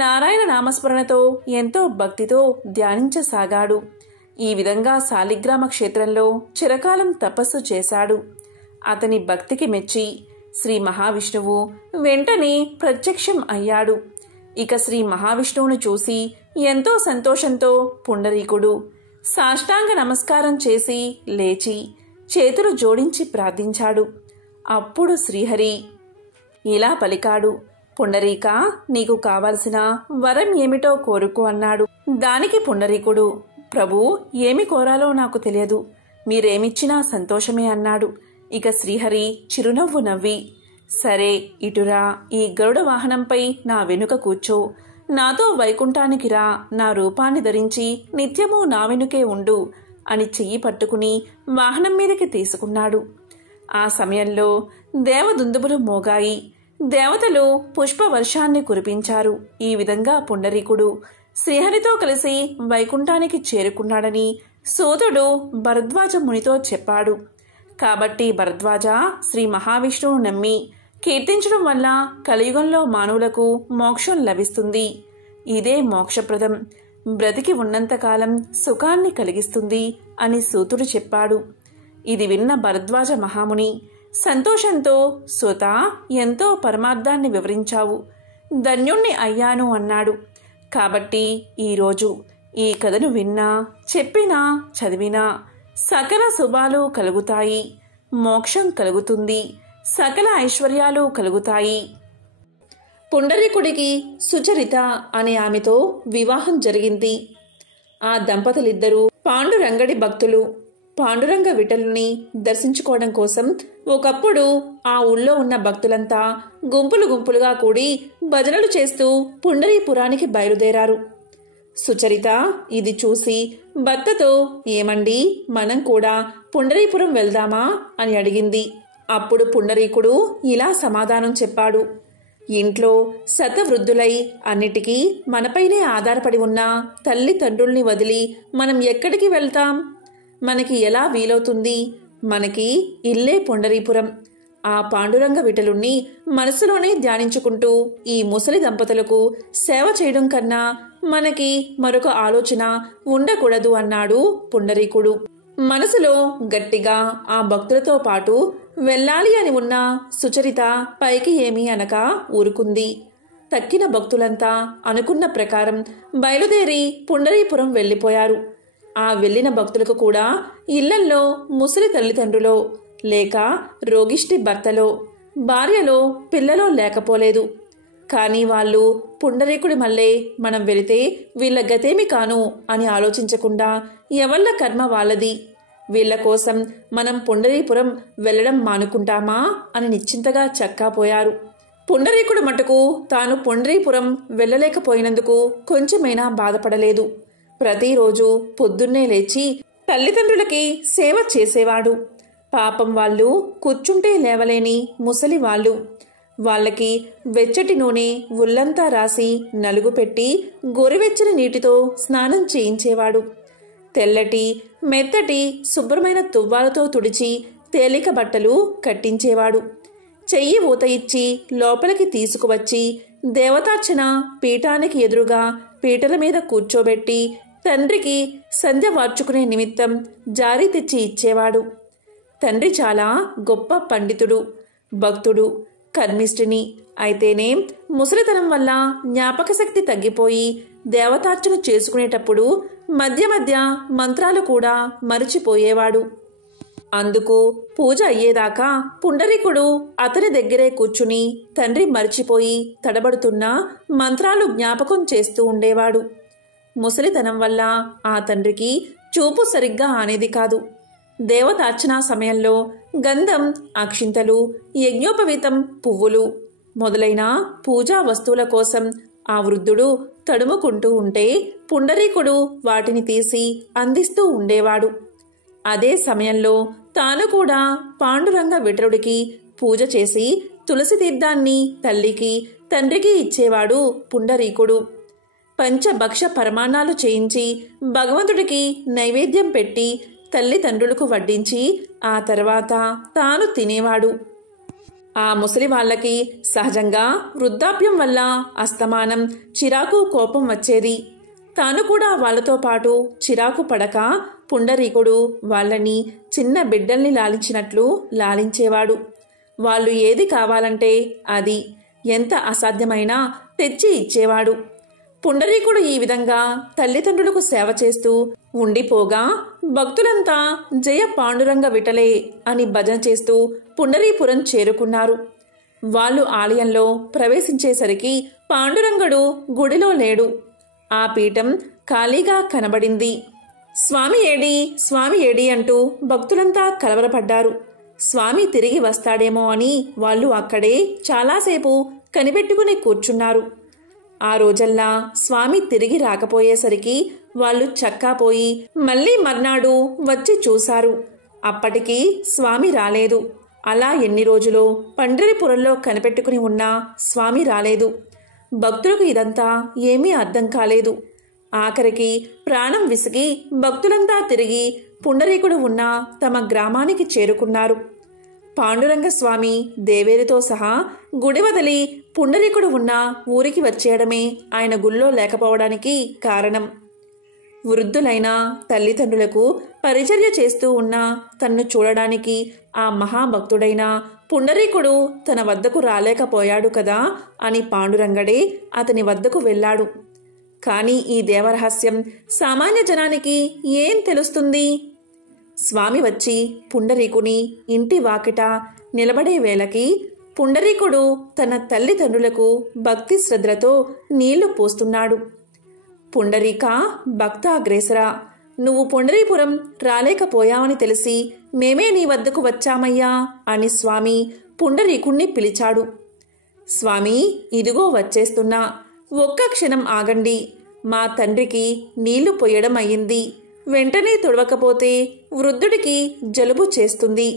నారాయణ నామస్మరణతో ఎంతో భక్తితో ధ్యానించసాగాడు. ఈ విధంగా శాలిగ్రామ క్షేత్రంలో చిరకాలం తపస్సు చేశాడు. అతని భక్తికి మెచ్చి శ్రీ మహావిష్ణువు వెంటనే ప్రత్యక్షం అయ్యాడు. ఇక శ్రీ మహావిష్ణువును చూసి ఎంతో సంతోషంతో పుండరీకుడు సాష్టాంగ నమస్కారం చేసి లేచి చేతులు జోడించి ప్రార్థించాడు. అప్పుడు శ్రీహరి ఇలా పలికాడు, పుండరీక, నీకు కావలసిన వరం ఏమిటో కోరుకో అన్నాడు. దానికి పుండరీకుడు, ప్రభూ, ఏమి కోరాలో నాకు తెలియదు, మీరేమిచ్చినా సంతోషమే అన్నాడు. ఇక శ్రీహరి చిరునవ్వు నవ్వి, సరే ఇటురా, ఈ గరుడ వాహనంపై నా వెనుక కూర్చో, నాతో వైకుంఠానికి రా, నా రూపాన్ని ధరించి నిత్యము నా వెనుకే ఉండు అని చెయ్యి పట్టుకుని వాహనం మీదకి తీసుకున్నాడు. ఆ సమయంలో దేవదుందుబులు మోగాయి. దేవతలు పుష్పవర్షాన్ని కురిపించారు. ఈ విధంగా పుండరీకుడు శ్రీహరితో కలిసి వైకుంఠానికి చేరుకున్నాడని సూతుడు భరద్వాజ మునితో చెప్పాడు. కాబట్టి భరద్వాజ శ్రీ మహావిష్ణువును నమ్మి కీర్తించడం వల్ల కలియుగంలో మానవులకు మోక్షం లభిస్తుంది. ఇదే మోక్షప్రదం, బ్రతికి ఉన్నంతకాలం సుఖాన్ని కలిగిస్తుంది అని సూతుడు చెప్పాడు. ఇది విన్న భరద్వాజ మహాముని సంతోషంతో, సూత, ఎంతో పరమార్థాన్ని వివరించావు, ధన్యుణ్ణి అయ్యాను అన్నాడు. కాబట్టి ఈరోజు ఈ కథను విన్నా, చెప్పినా, చదివినా సకల శుభాలు కలుగుతాయి, మోక్షం కలుగుతుంది, సకల ఐశ్వర్యాలు కలుగుతాయి. పుండరీకుడికి సుచరిత అనే ఆమెతో వివాహం జరిగింది. ఆ దంపతులిద్దరూ పాండురంగడి భక్తులు. పాండురంగ విఠలుని దర్శించుకోవడం కోసం ఒకప్పుడు ఆ ఊళ్ళో ఉన్న భక్తులంతా గుంపులు గుంపులుగా కూడి భజనలు చేస్తూ పుండరీపురానికి బయలుదేరారు. సుచరిత ఇది చూసి భర్తతో, ఏమండి, మనం కూడా పుండరీపురం వెళ్దామా అని అడిగింది. అప్పుడు పుండరీకుడు ఇలా సమాధానం చెప్పాడు, ఇంట్లో శతవృద్ధులై అన్నిటికీ మనపైనే ఆధారపడి ఉన్న తల్లిదండ్రుల్ని వదిలి మనం ఎక్కడికి వెళ్తాం? మనకి ఎలా వీలవుతుంది? మనకి ఇల్లే పుండరీపురం. ఆ పాండురంగ విఠలుణ్ణి మనసులోనే ధ్యానించుకుంటూ ఈ ముసలి దంపతులకు సేవ చేయడం కన్నా మనకి మరొక ఆలోచన ఉండకూడదు అన్నాడు పుండరీకుడు. మనసులో గట్టిగా ఆ భక్తులతో పాటు వెళ్ళాలి అని ఉన్న సుచరిత పైకి ఏమీ అనక ఊరుకుంది. తక్కిన భక్తులంతా అనుకున్న ప్రకారం బయలుదేరి పుండరీపురం వెళ్లిపోయారు. ఆ వెళ్లిన భక్తులకు కూడా ఇళ్లల్లో ముసలి తల్లిదండ్రులో లేక రోగిష్టి భర్తలో, భార్యలో, పిల్లలో లేకపోలేదు. కానీ వాళ్ళు పుండరీకుడి మళ్ళే మనం వెళితే వీళ్ల గతేమి కాను అని ఆలోచించకుండా ఎవళ్ళ కర్మ వాళ్ళది, వీళ్ల కోసం మనం పుండరీపురం వెళ్లడం మానుకుంటామా అని నిశ్చింతగా చక్కాపోయారు. పుండరీకుడు మటుకు తాను పుండరీపురం వెళ్లలేకపోయినందుకు కొంచెమైనా బాధపడలేదు. ప్రతిరోజు పొద్దున్నే లేచి తల్లిదండ్రులకి సేవ చేసేవాడు. పాపం వాళ్ళు కూర్చుంటే లేవలేని ముసలి వాళ్ళు. వాళ్ళకి వెచ్చటి నూనె ఒళ్ళంతా రాసి నలుగు పెట్టి గోరువెచ్చని నీటితో స్నానం చేయించేవాడు. తెల్లటి, మెత్తటి, శుభ్రమైన తువ్వాలతో తుడిచి తేలిక బట్టలు కట్టించేవాడు. చెయ్యి ఊత ఇచ్చి లోపలికి తీసుకువచ్చి దేవతార్చన పీఠానికి ఎదురుగా పీటల మీద కూర్చోబెట్టి తండ్రికి సంధ్య వార్చుకునే నిమిత్తం జారీ తెచ్చి ఇచ్చేవాడు. తండ్రి చాలా గొప్ప పండితుడు, భక్తుడు, కర్మిష్ఠిని అయితేనే ముసలితనం వల్ల జ్ఞాపక శక్తి తగ్గిపోయి దేవతార్చన చేసుకునేటప్పుడు మధ్య మధ్య మంత్రాలు కూడా మరిచిపోయేవాడు. అందుకు పూజ అయ్యేదాకా పుండరీకుడు అతని దగ్గరే కూర్చుని తండ్రి మరిచిపోయి తడబడుతున్న మంత్రాలు జ్ఞాపకం చేస్తూ ఉండేవాడు. ముసలితనం వల్ల ఆ తండ్రికి చూపు సరిగ్గా ఆనేది కాదు. దేవతార్చనా సమయంలో గంధం, అక్షింతలు, యజ్ఞోపవీతం, పువ్వులు మొదలైన పూజా వస్తువుల కోసం ఆ వృద్ధుడు తడుముకుంటూ ఉంటే పుండరీకుడు వాటిని తీసి అందిస్తూ ఉండేవాడు. అదే సమయంలో తాను కూడా పాండురంగ విఠలుడికి పూజ చేసి తులసి తీర్థాన్ని తల్లికి, తండ్రికి ఇచ్చేవాడు పుండరీకుడు. పంచభక్ష పరమాన్నాలు చేయించి భగవంతుడికి నైవేద్యం పెట్టి తల్లిదండ్రులకు వడ్డించి ఆ తర్వాత తాను తినేవాడు. ఆ ముసలి వాళ్ళకి సహజంగా వృద్ధాప్యం వల్ల అస్తమానం చిరాకు, కోపం వచ్చేది. తాను కూడా వాళ్లతో పాటు చిరాకు పడక పుండరీకుడు వాళ్ళని చిన్న బిడ్డల్ని లాలించినట్లు లాలించేవాడు. వాళ్ళు ఏది కావాలంటే అది ఎంత అసాధ్యమైనా తెచ్చి ఇచ్చేవాడు. పుండరీకుడు ఈ విధంగా తల్లిదండ్రులకు సేవ చేస్తూ ఉండిపోగా భక్తులంతా జయ పాండురంగ విఠలే అని భజన చేస్తూ పుండరీపురం చేరుకున్నారు. వాళ్ళు ఆలయంలో ప్రవేశించేసరికి పాండురంగడు గుడిలో లేడు. ఆ పీఠం ఖాళీగా కనబడింది. స్వామి ఏడి, స్వామి ఏడి అంటూ భక్తులంతా కలవరపడ్డారు. స్వామి తిరిగి వస్తాడేమో అని వాళ్ళు అక్కడే చాలాసేపు కనిపెట్టుకుని కూర్చున్నారు. ఆ రోజల్లా స్వామి తిరిగి రాకపోయేసరికి వాళ్ళు చక్కాపోయి మళ్ళీ మర్నాడు వచ్చి చూశారు. అప్పటికి స్వామి రాలేదు. అలా ఎన్ని రోజులో పండరిపురంలో కనిపెట్టుకుని ఉన్నా స్వామి రాలేదు. భక్తులకు ఇదంతా ఏమీ అర్థం కాలేదు. ఆఖరికి ప్రాణం విసిగి భక్తులంతా తిరిగి పుండరీకుడు ఉన్న తమ గ్రామానికి చేరుకున్నారు. పాండురంగ స్వామి దేవేరితో సహా గుడి వదిలి పుండరీకుడు ఉన్న ఊరికి వచ్చేయడమే ఆయన గుళ్ళో లేకపోవడానికి కారణం. వృద్ధులైన తల్లిదండ్రులకు పరిచర్య చేస్తూ ఉన్న తన్ను చూడడానికి ఆ మహాభక్తుడైన పుండరీకుడు తన వద్దకు రాలేకపోయాడు కదా అని పాండురంగడే అతని వద్దకు వెళ్ళాడు. కాని ఈ దేవరహస్యం సామాన్య జనానికి ఏం తెలుస్తుంది? స్వామి వచ్చి పుండరీకుని ఇంటి వాకిట నిలబడే వేళకి పుండరీకుడు తన తల్లిదండ్రులకు భక్తి శ్రద్ధలతో నీళ్లు పోస్తున్నాడు. పుండరీక భక్తాగ్రేసరా, నువ్వు పుండరీపురం రాలేకపోయావని తెలిసి మేమే నీ వద్దకు వచ్చామయ్యా అని స్వామి పుండరీకుణ్ణి పిలిచాడు. స్వామి, ఇదిగో వచ్చేస్తున్నా, ఒక్క క్షణం ఆగండి. మా తండ్రికి నీళ్లు పొయ్యడం అయ్యింది. వెంటనే తుడవకపోతే వృద్ధుడికి జలుబు చేస్తుంది.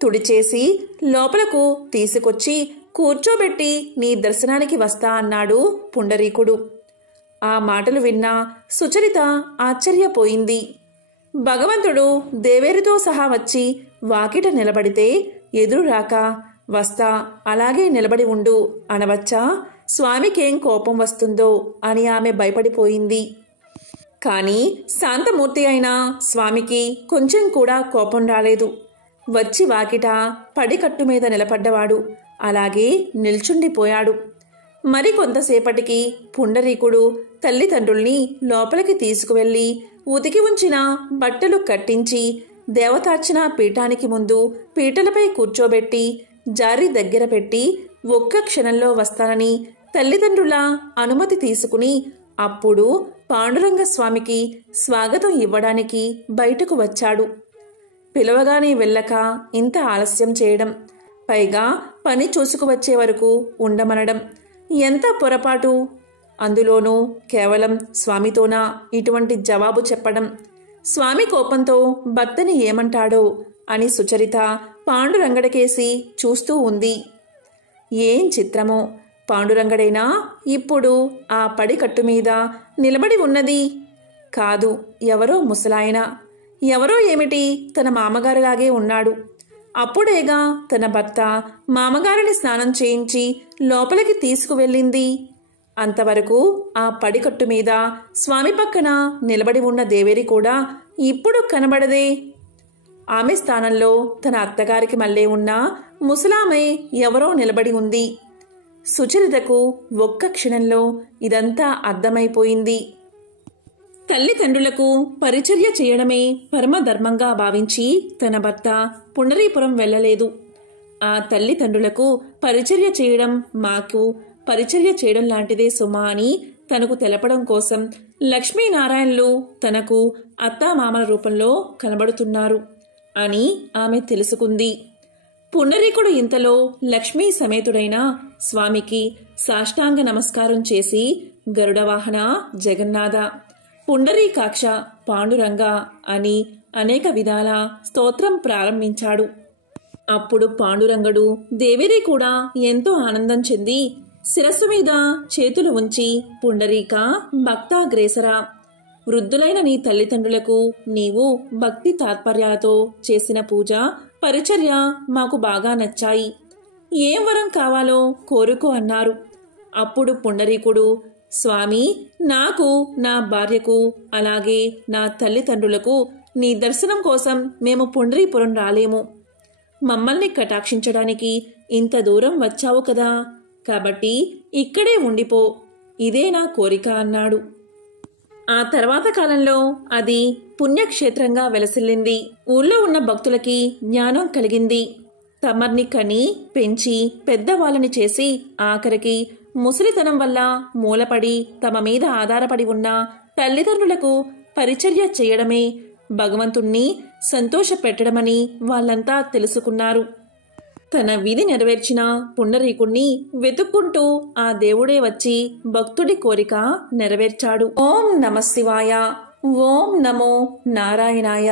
తుడిచేసి లోపలకు తీసుకొచ్చి కూర్చోబెట్టి నీ దర్శనానికి వస్తా అన్నాడు పుండరీకుడు. ఆ మాటలు విన్నా సుచరిత ఆశ్చర్యపోయింది. భగవంతుడు దేవేరితో సహా వచ్చి వాకిట నిలబడితే ఎదురు రాక వస్తా అలాగే నిలబడి ఉండు అనవచ్చా? స్వామికేం కోపం వస్తుందో అని ఆమె భయపడిపోయింది. కాని శాంతమూర్తి అయిన స్వామికి కొంచెం కూడా కోపం రాలేదు. వచ్చి వాకిట పడికట్టు మీద నిలబడ్డవాడు అలాగే నిల్చుండిపోయాడు. మరి కొంతసేపటికి పుండరీకుడు తల్లిదండ్రుల్ని లోపలికి తీసుకువెళ్లి ఉతికి ఉంచిన బట్టలు కట్టించి దేవతార్చన పీఠానికి ముందు పీటలపై కూర్చోబెట్టి జారి దగ్గర పెట్టి ఒక్క క్షణంలో వస్తానని తల్లిదండ్రుల అనుమతి తీసుకుని అప్పుడు పాండురంగ స్వామికి స్వాగతం ఇవ్వడానికి బయటకు వచ్చాడు. పిలవగానే వెళ్ళక ఇంత ఆలస్యం చేయడం, పైగా పని చూసుకువచ్చే వరకు ఉండమనడం ఎంత పొరపాటు! అందులోనూ కేవలం స్వామితోనా ఇటువంటి జవాబు చెప్పడం? స్వామి కోపంతో భర్తని ఏమంటాడో అని సుచరిత పాండురంగడికేసి చూస్తూ ఉంది. ఏం చిత్రమో! పాండురంగడేనా ఇప్పుడు ఆ పడికట్టు మీద నిలబడి ఉన్నది? కాదు, ఎవరో ముసలాయన. ఎవరో ఏమిటి, తన మామగారిలాగే ఉన్నాడు. అప్పుడేగా తన భర్త మామగారిని స్నానం చేయించి లోపలికి తీసుకువెళ్ళింది. అంతవరకు ఆ పడికట్టు మీద స్వామి పక్కన నిలబడి ఉన్న దేవేరి కూడా ఇప్పుడు కనబడదే. ఆమె స్థానంలో తన అత్తగారికి మళ్ళీ ఉన్న ముసలామె ఎవరో నిలబడి ఉంది. సుచరితకు ఒక్క క్షణంలో ఇదంతా అర్థమైపోయింది. తల్లిదండ్రులకు పరిచర్య చేయడమే పరమధర్మంగా భావించి తన భర్త పుండరీపురం వెళ్ళలేదు. ఆ తల్లిదండ్రులకు పరిచర్య చేయడం మాకు పరిచర్య చేయడం లాంటిదే సుమా అని తనకు తెలపడం కోసం లక్ష్మీనారాయణలు తనకు అత్తామామల రూపంలో కనబడుతున్నారు అని ఆమె తెలుసుకుంది. పుండరీకుడు ఇంతలో లక్ష్మీ సమేతుడైన స్వామికి సాష్టాంగ నమస్కారం చేసి గరుడవాహన జగన్నాథ, పుండరీకాక్ష, పాండురంగ అని అనేక విధాల స్తోత్రం ప్రారంభించాడు. అప్పుడు పాండురంగడు దేవేరి కూడా ఎంతో ఆనందం చెంది శిరస్సు మీద చేతులు ఉంచి పుండరీక భక్తాగ్రేసరా, వృద్ధులైన నీ తల్లిదండ్రులకు నీవు భక్తి తాత్పర్యాలతో చేసిన పూజ పరిచర్య మాకు బాగా నచ్చాయి. ఏం వరం కావాలో కోరుకో అన్నారు. అప్పుడు పుండరీకుడు స్వామి, నాకు, నా భార్యకు, అలాగే నా తల్లిదండ్రులకు నీ దర్శనం కోసం మేము పుండరీపురం రాలేము. మమ్మల్ని కటాక్షించడానికి ఇంత దూరం వచ్చావు కదా, కాబట్టి ఇక్కడే ఉండిపో, ఇదే నా కోరిక అన్నాడు. ఆ తర్వాత కాలంలో అది పుణ్యక్షేత్రంగా వెలసిల్లింది. ఊళ్ళో ఉన్న భక్తులకి జ్ఞానం కలిగింది. తమర్ని కని పెంచి పెద్దవాళ్ళని చేసి ఆఖరికి ముసలితనం వల్ల మూలపడి తమ మీద ఆధారపడి ఉన్న తల్లిదండ్రులకు పరిచర్య చేయడమే భగవంతుణ్ణి సంతోషపెట్టడమని వాళ్ళంతా తెలుసుకున్నారు. తన విధి నెరవేర్చిన పుండరీకుణ్ణి వెతుక్కుంటూ ఆ దేవుడే వచ్చి భక్తుడి కోరిక నెరవేర్చాడు. ఓం నమః శివాయ. ఓం నమో నారాయణాయ.